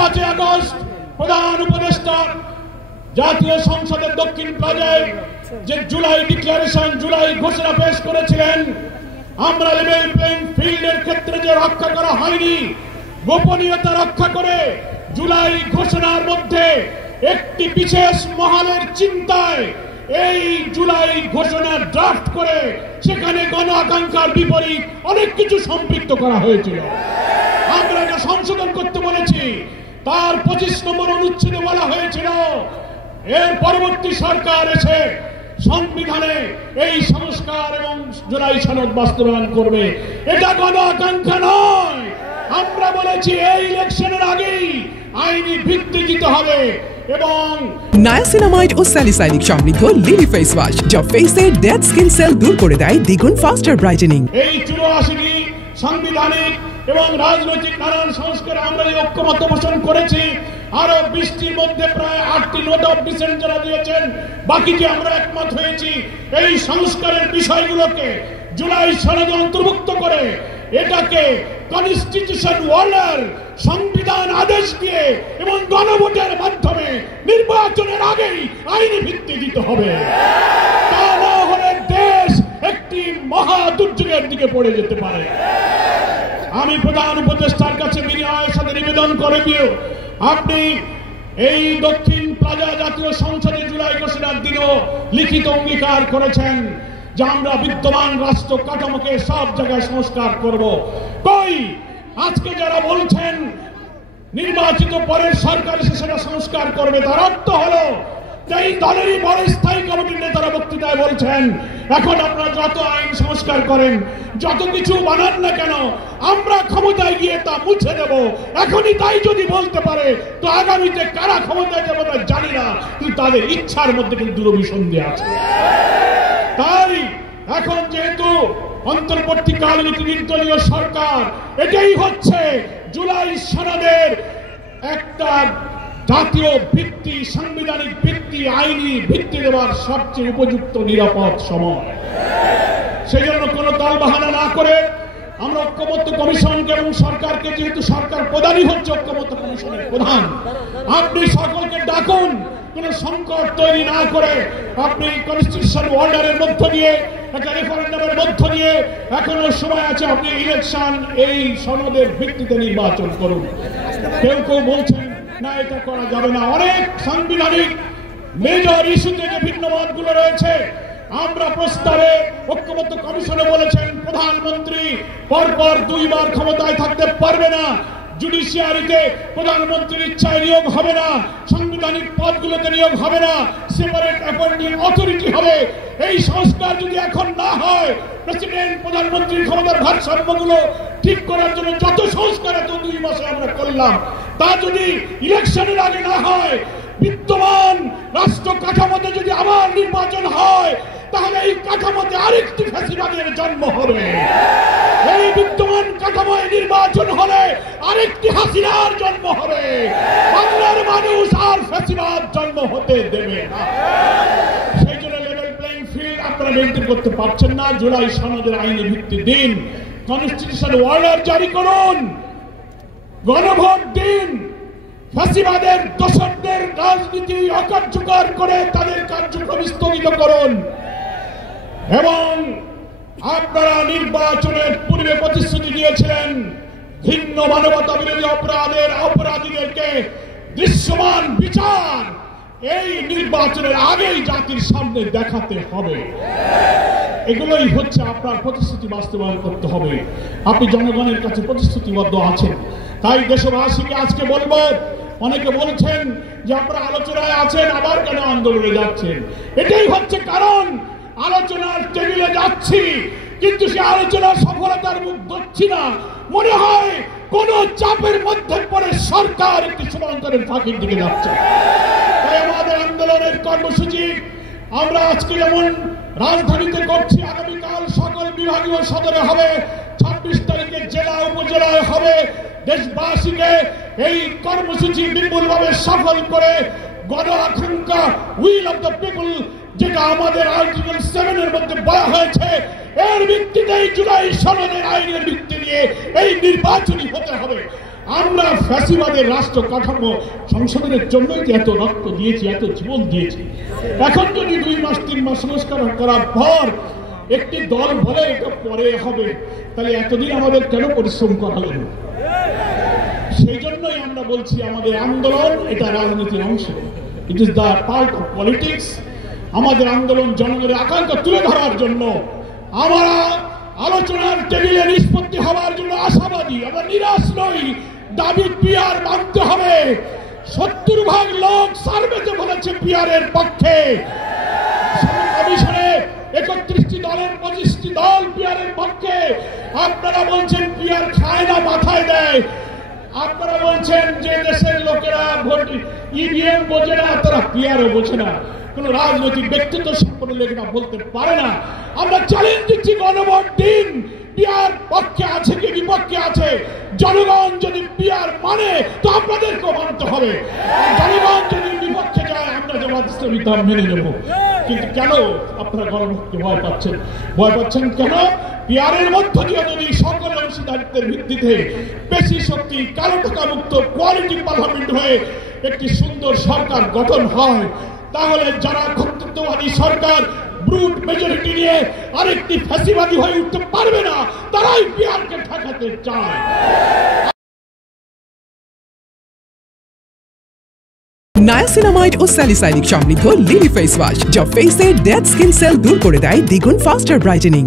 5 August প্রধান উপদেষ্টা জাতীয় সংসদের দক্ষিণ প্লাজায় যে জুলাই ডিক্লারেশন, জুলাই ঘোষণা পেশ করেছিলেন, আমরা লেভেল প্লেইং ফিল্ডের ক্ষেত্রে যে রক্ষা করা হয়নি, গোপনীয়তা রক্ষা করে জুলাই ঘোষণার মধ্যে একটি বিশেষ মহলের চিন্তায় এই জুলাই ঘোষণা ড্রাফট করে সেখানে গণ আকাঙ্ক্ষার বিপরীত অনেক কিছু সম্পৃক্ত করা হয়েছিল। আমরা এটা সংশোধন করতে বলেছি। তার 25 নম্বর অনুচ্ছেদে বলা হয়েছিল এর পরবর্তী সরকার এসে সংবিধানে এই সংস্কার এবং জুলাই সনদ বাস্তবায়ন করবে। এটা গণ আকাঙ্ক্ষা নয়। আমরা বলেছি এই ইলেকশনের আগেই আইনি ভিত্তি দিতে হবে এবং নায়াসিনামাইড ও স্যালিসাইলিক সমৃদ্ধ লিলি ফেস ওয়াশ যা ফেসের ডেড স্কিন সেল দূর করে দেয় দ্বিগুণ ফাস্টার ব্রাইটেনিং। এই 84টি সাংবিধানিক এবং রাজনৈতিক নানান সংস্কার আমরা এই ঐক্যমত্য পোষণ করেছি। আরো 20টির মধ্যে প্রায় 8টি নোট অফ ডিসেন্ট যারা দিয়েছেন, বাকি যে আমরা একমত হয়েছি এই সংস্কারের বিষয়গুলোকে জুলাই সনদে অন্তর্ভুক্ত করে এটাকে কনস্টিটিউশন অর্ডার, সংবিধান আদেশ দিয়ে এবং গণভোটের মাধ্যমে নির্বাচনের আগেই আইনি ভিত্তি দিতে হবে। তা না হলে দেশ একটি মহা দুর্যোগের দিকে পড়ে যেতে পারে। আমি প্রধান উপদেষ্টার কাছে বিনয়ের সাথে নিবেদন করে দিও, আপনি এই দক্ষিণ প্লাজা জাতীয় সংসদে জুলাই ঘোষণার দিনও লিখিত অঙ্গীকার করেছেন যে আমরা বিদ্যমান রাষ্ট্র কাঠামোকে সব জায়গায় সংস্কার করব। কই আজকে যারা বলছেন নির্বাচিত পরের সরকার এসে সেটা সংস্কার করবে, তার অর্থ হলো এই দলেরই বড় স্থায়ী কমিটির নেতারা বক্তৃতায় বলছেন এখন আপনারা যত আইন সংস্কার করেন, যত কিছু বানান না কেন, আমরা ক্ষমতায় গিয়ে তা মুছে দেব। এখনই তাই যদি বলতে পারে তো আগামীতে কারা ক্ষমতায় যাবে না জানি না, কিন্তু তাদের ইচ্ছার মধ্যে কিন্তু দুরভিসন্ধি আছে। তাই এখন যেহেতু অন্তর্বর্তীকালীন নির্দলীয় সরকার, এটাই হচ্ছে জুলাই সনদের একটা জাতীয় ভিত্তি, সাংবিধানিক ভিত্তি, আইনি ভিত্তি দেওয়ার সবচেয়ে উপযুক্ত নিরাপদ সময়। সেজন্য কোনো তালবাহানা না করে আমরা ঐক্যমত্য কমিশনকে এবং সরকারকে, যেহেতু সরকার প্রধানই হচ্ছে ঐক্যমত্য কমিশনের প্রধান, আপনি সকলকে ডাকুন। কোন সংকট তৈরি না করে আপনি কনস্টিটিউশন অর্ডারের মধ্য দিয়ে, একটা রেফারেন্ডামের মধ্য দিয়ে, এখনো সময় আছে, আপনি ইলেকশন এই সনদের ভিত্তিতে নির্বাচন করুন। কেউ কেউ বলছেন না এটা করা যাবে না। অনেক সাংবিধানিক মেজর ইস্যুতে যে ভিন্ন মতগুলো রয়েছে, আমরা প্রস্তাবে ঐক্যমত্য কমিশনে বলেছেন প্রধানমন্ত্রী পরপর 2 বার ক্ষমতায় থাকতে পারবে না, জুডিশিয়ারিতে প্রধানমন্ত্রীর ইচ্ছায় নিয়োগ হবে না, সাংবিধানিক পদগুলোতে নিয়োগ হবে না, সেপারেট অ্যাপয়েন্টিং অথরিটি হবে। এই সংস্কার যদি এখন না হয়, প্রেসিডেন্ট প্রধানমন্ত্রীর ক্ষমতার ভারসাম্যগুলো ঠিক করার জন্য যত সংস্কার এত 2 মাসে আমরা করলাম, তা যদি ইলেকশনের আগে না হয়, বিদ্যমান রাষ্ট্র কাঠামোতে যদি আবার নির্বাচন হয়, তাহলে এই কাঠামোতে আরেকটি ফ্যাসিবাদের জন্ম হবে। এই বিদ্যমান কাঠামোয় নির্বাচন হলে আরেকটি হাসিনার জন্ম হবে। বাংলার মানুষ আর ফ্যাসিবাদ জন্ম হতে দেবে না। সেই জন্য লেভেল প্লেইং ফিল্ড আপনারা মেনটেন করতে পারছেন না। জুলাই সনদের আইনি ভিত্তি দিন, কনস্টিটিউশন অর্ডার জারি করুন, গণভোট দিন, ফ্যাসিবাদের দোষরদের রাজনীতি অকার্যকর করে তাদের কার্যক্রম স্থগিত করুন এবং আপনারা নির্বাচনের পূর্বে প্রতিশ্রুতি দিয়েছিলেন ভিন্ন মানবতা বিরোধী অপরাধের অপরাধীদেরকে দৃশ্যমান বিচার এই নির্বাচনের আগেই জাতির সামনে দেখাতে হবে। এগুলোই হচ্ছে আপনার প্রতিশ্রুতি বাস্তবায়ন করতে হবে। আপনি জনগণের কাছে প্রতিশ্রুতিবদ্ধ আছেন। তাই দেশবাসীকে আজকে বলবো, অনেকে বলছেন যে আপনারা আলোচনায় আছেন, আবার কেন আন্দোলনে যাচ্ছেন? এটাই হচ্ছে কারণ। আলোচনার টেবিলে যাচ্ছি, কিন্তু সে আলোচনার সফলতার মুখ দেখছি না। মনে হয় কোন চাপের মধ্যে পড়ে সরকার একটি সমান্তরের ফাঁকির দিকে যাচ্ছে। তাই আমাদের আন্দোলনের কর্মসূচি আমরা আজকে যেমন রাজধানীতে করছি, আগামীকাল সকল বিভাগীয় সদরে হবে, 26 তারিখে জেলা উপজেলায় হবে। দেশবাসীকে এই কর্মসূচি বিপুলভাবে সফল করে গণ আকাঙ্ক্ষা, উইল অফ দ্য পিপল, যেটা আমাদের আর্টিকেল 7 এর মধ্যে বলা হয়েছে, এর ভিত্তিতে জুলাই সনদের আইনের ভিত্তি নিয়ে এই নির্বাচনী হতে হবে। আমরা ফ্যাসিবাদের রাষ্ট্র কাঠামো সংশোধনের জন্যই যে এত রক্ত দিয়েছি, এত জীবন দিয়েছি। এখন যদি 2 মাস 3 মাস সংস্কার করার পর একটি দল বলে এটা পরে হবে, তাহলে এতদিন আমাদের কেন পরিশ্রম করালেন? সেই জন্যই আমরা বলছি আমাদের আন্দোলন এটা রাজনীতির অংশ, it is the part of politics. আমাদের আন্দোলন জনগণের আকাঙ্ক্ষা তুলে ধরার জন্য, আমরা আলোচনার টেবিলে নিষ্পত্তি হওয়ার জন্য আশাবাদী। আমরা নিরাশ নই, দাবি পিআর মানতে হবে। 70% লোক সার্ভেতে বলেছে পিআর এর পক্ষে। কমিশনে 31টি দলের 25টি দল পিআর এর পক্ষে। আপনারা বলছেন পিআর খায় না, মাথায় দেয়। আপনারা বলছেন যে দেশের লোকেরা ভোট ইভিএম বোঝে না, তারা পিআরও বোঝে না। কোন রাজনৈতিক ব্যক্তিত্ব সম্পন্ন লোকেরা বলতে পারে না। আমরা চ্যালেঞ্জ দিচ্ছি, গণভোট দিন। পিআর পক্ষে আছে কি বিপক্ষে আছে? জনগণ যদি পিআর মানে তো আপনাদেরকেও মানতে হবে। জনগণ যদি বিপক্ষে যায়, আমরা জামাত ইসলামী তা মেনে নেব। কিন্তু কেন আপনারা গণভোটকে ভয় পাচ্ছেন? ভয় পাচ্ছেন কেন? পিআরের মধ্য দিয়ে যদি সকল অংশীদারিত্বের ভিত্তিতে পেশি শক্তি, কালো টাকা মুক্ত কোয়ালিটি পার্লামেন্ট হয়ে একটি সুন্দর সরকার গঠন হয়, তাহলে যারা কর্তৃত্ববাদী সরকার ব্রুট মেজরিটি নিয়ে আরেকটি ফ্যাসিবাদী হয়ে উঠতে পারবে না, তারাই পিআরকে ঠেকাতে চায়। নায়াসিনামাইড ও স্যালিসাইলিক সমৃদ্ধ লিলি ফেস ওয়াশ, যা ফেসের ডেড স্কিন সেল দূর করে দেয় দ্বিগুণ ফাস্টার ব্রাইটেনিং।